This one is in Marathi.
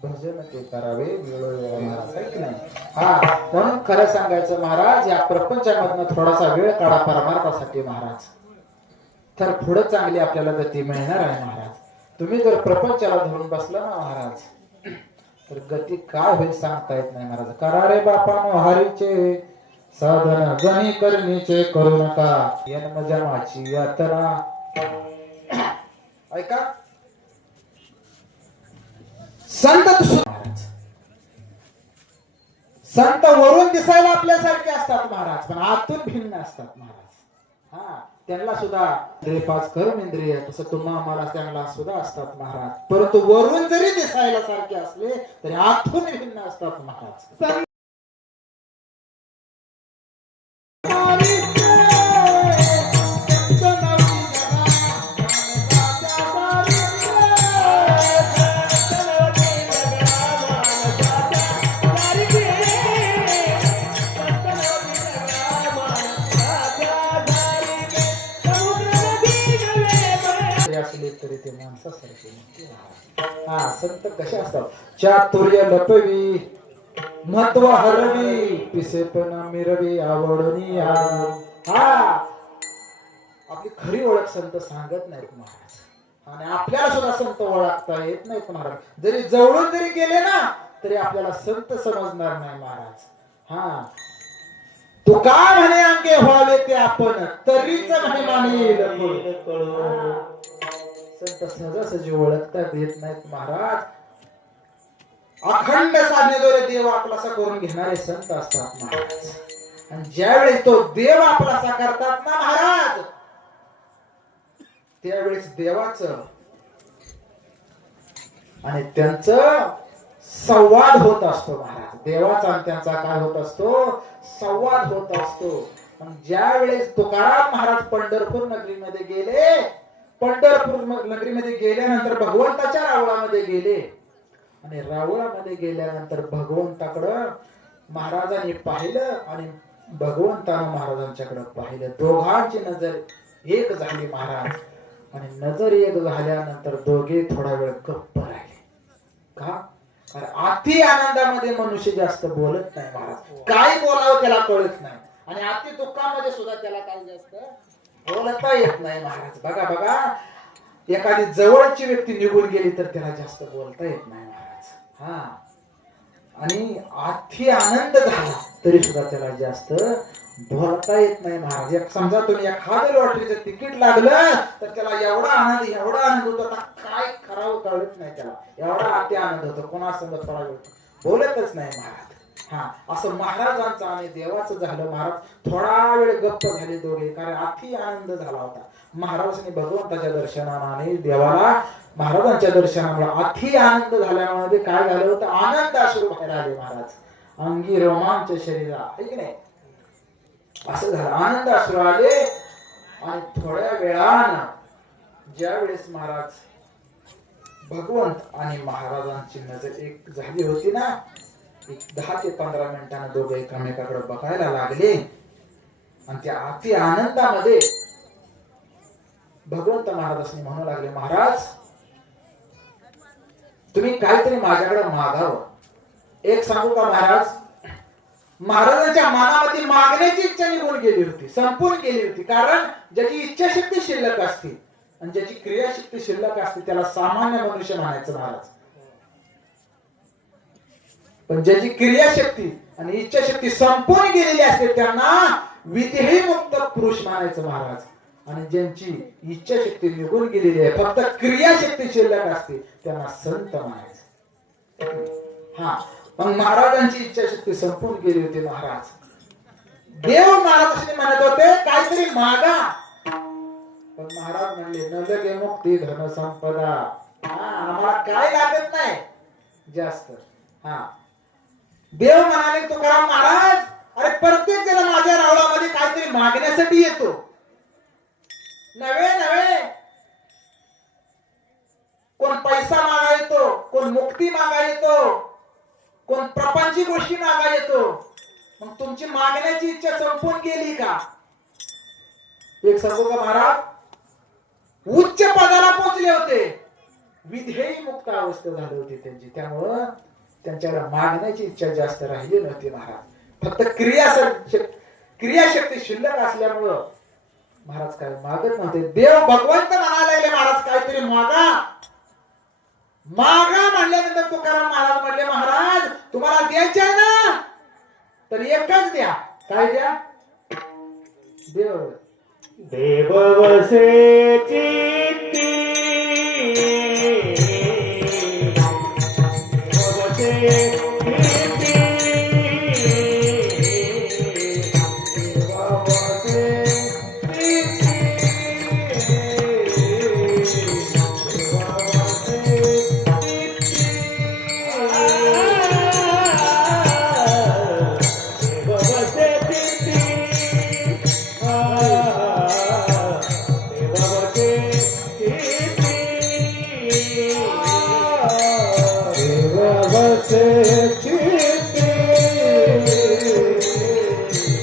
भजन ते करावे वेळोवेळी महाराज आहे की नाही? हा म्हणून खरं सांगायचं महाराज या प्रपंचामधनं थोडासा वेळ काढा परमार्थासाठी महाराज. तर पुढे चांगली आपल्याला गती मिळणार आहे महाराज. तुम्ही जर प्रपंचाला धरून बसला ना महाराज तर गती काय होईल सांगता येत नाही महाराज. करा रे बापा हरीचे साधन जणी करणीचे करू नका. जन्म जमाची यात्रा ऐका. संत संत वरून दिसायला आपल्यासारखे असतात महाराज पण आतून भिन्न असतात महाराज. हा त्यांना सुद्धा पाच कर्म इंद्रिय तसं तुम्हा आम्हाला त्यांना सुद्धा असतात महाराज. परंतु वरून जरी दिसायला सारखे असले तरी आतून भिन्न असतात महाराज. हा संत कसे असतात? चातुर्य लपवी महत्त्व हरवी पिसे पण मिरवी आवडणी हा. आपली खरी ओळख संत सांगत नाहीत महाराज. आणि आपल्याला सुद्धा संत ओळखता येत नाहीत महाराज. जरी जवळून जरी गेले ना तरी आपल्याला संत समजणार नाही महाराज. हा. तू का म्हणे अंगे व्हावे ते आपण? तरीच महिमाने संत सहजासहजी ओळखता येत नाहीत महाराज. अखंड साधनेद्वारे देव आपलासा करून घेणारे संत असतात महाराज. आणि ज्यावेळेस तो देव आपलासा करतात ना महाराज त्यावेळेस देवाच आणि त्यांचं संवाद होत असतो महाराज. देवाचा आणि त्यांचा काय होत असतो? संवाद होत असतो. आणि ज्या वेळेस तुकाराम महाराज पंढरपूर नगरीमध्ये गेले पंढरपूर नगरीमध्ये गेल्यानंतर भगवंताच्या रावळामध्ये गेले. आणि रावळामध्ये गेल्यानंतर भगवंताकडं महाराजांनी पाहिलं आणि भगवंतानं महाराजांच्याकडे पाहिलं. दोघांची नजर एक झाली महाराज आणि नजर एक झाल्यानंतर दोघे थोडा वेळ गप्प राहिले. का? अति आनंदामध्ये मनुष्य जास्त बोलत नाही महाराज. काय बोलावं त्याला कळत नाही. आणि अति दुःखामध्ये सुद्धा त्याला काय जास्त बोलता येत नाही महाराज. बघा बघा. एखादी जवळची व्यक्ती निघून गेली तर त्याला जास्त बोलता येत नाही महाराज. हा. आणि अति आनंद झाला तरी सुद्धा त्याला जास्त बोलता येत नाही महाराज. एक समजा तुम्ही एखादं लॉटरीचं तिकीट लागलं तर त्याला एवढा आनंद एवढा आनंद होतो आता काय करावं कळत नाही त्याला. एवढा अति आनंद होतो कोणासंग करावं बोलतच नाही महाराज. हा. असं महाराजांचं आणि देवाचं झालं महाराज. थोडा वेळ गप्प झाले दोघे कारण अति आनंद झाला होता. महाराजांनी भगवंताच्या दर्शनाने देवाला महाराजांच्या दर्शनामुळे अति आनंद झाल्यामुळे काय झालं होतं? आनंद अश्रू बाहेर आले महाराज. अंगी रोमांच शरीरा. आहे की नाही? असं झालं. आनंद अश्रू आले आणि थोड्या वेळानं ज्या वेळेस महाराज भगवंत आणि महाराजांची नजर एक झाली होती ना दहा ते पंधरा मिनिटांना दोघं एकमेकाकडे बघायला लागले. आणि त्या अति आनंदामध्ये भगवंत महाराजांनी म्हणू लागले महाराज तुम्ही काहीतरी माझ्याकडे मागावं. एक सांगू का महाराज? महाराजांच्या मनामधील मागण्याची इच्छा निघून गेली होती संपून गेली होती. कारण ज्याची इच्छाशक्ती शिल्लक असते आणि ज्याची क्रियाशक्ती शिल्लक असते त्याला सामान्य मनुष्य म्हणायचं महाराज पण ज्याची क्रियाशक्ती आणि इच्छाशक्ती संपून गेलेली असते त्यांना विधेय मुक्त पुरुष मानायचं महाराज. आणि ज्यांची इच्छाशक्ती निघून गेलेली आहे फक्त क्रियाशक्ती शिल्लक असते त्यांना संत म्हणायचं हा पण महाराजांची इच्छाशक्ती संपून गेली होती महाराज. देव महाराज म्हणत होते काहीतरी मागा. पण महाराज म्हणले न लगे मुक्ती धन संपदा हा आम्हाला काय लागत नाही? जास्त. हा देव म्हणाले तुकाराम महाराज अरे प्रत्येक जण माझ्या रावळामध्ये काहीतरी मागण्यासाठी येतो. नव्हे नव्हे. कोण पैसा मागा येतो कोण मुक्ती मागा येतो कोण प्रपंची गोष्टी मागा येतो मग तुमची मागण्याची इच्छा संपून गेली का? एक सांगू का महाराज? उच्च पदाला पोहोचले होते. विधेयी मुक्त अवस्था झाली होती त्यांची. त्यामुळं त्यांच्याकडे मागण्याची इच्छा जास्त राहिली नव्हती महाराज. फक्त क्रिया क्रियाशक्ती शिल्लक असल्यामुळं महाराज काय मागत नव्हते. देव भगवंत म्हणायला लागले महाराज काहीतरी मागा. मागा म्हणल्यानंतर तुकाराम महाराज म्हणले महाराज तुम्हाला द्यायचे आहे ना? तर एकच द्या. काय द्या? देव. देव वसे चित्ती देव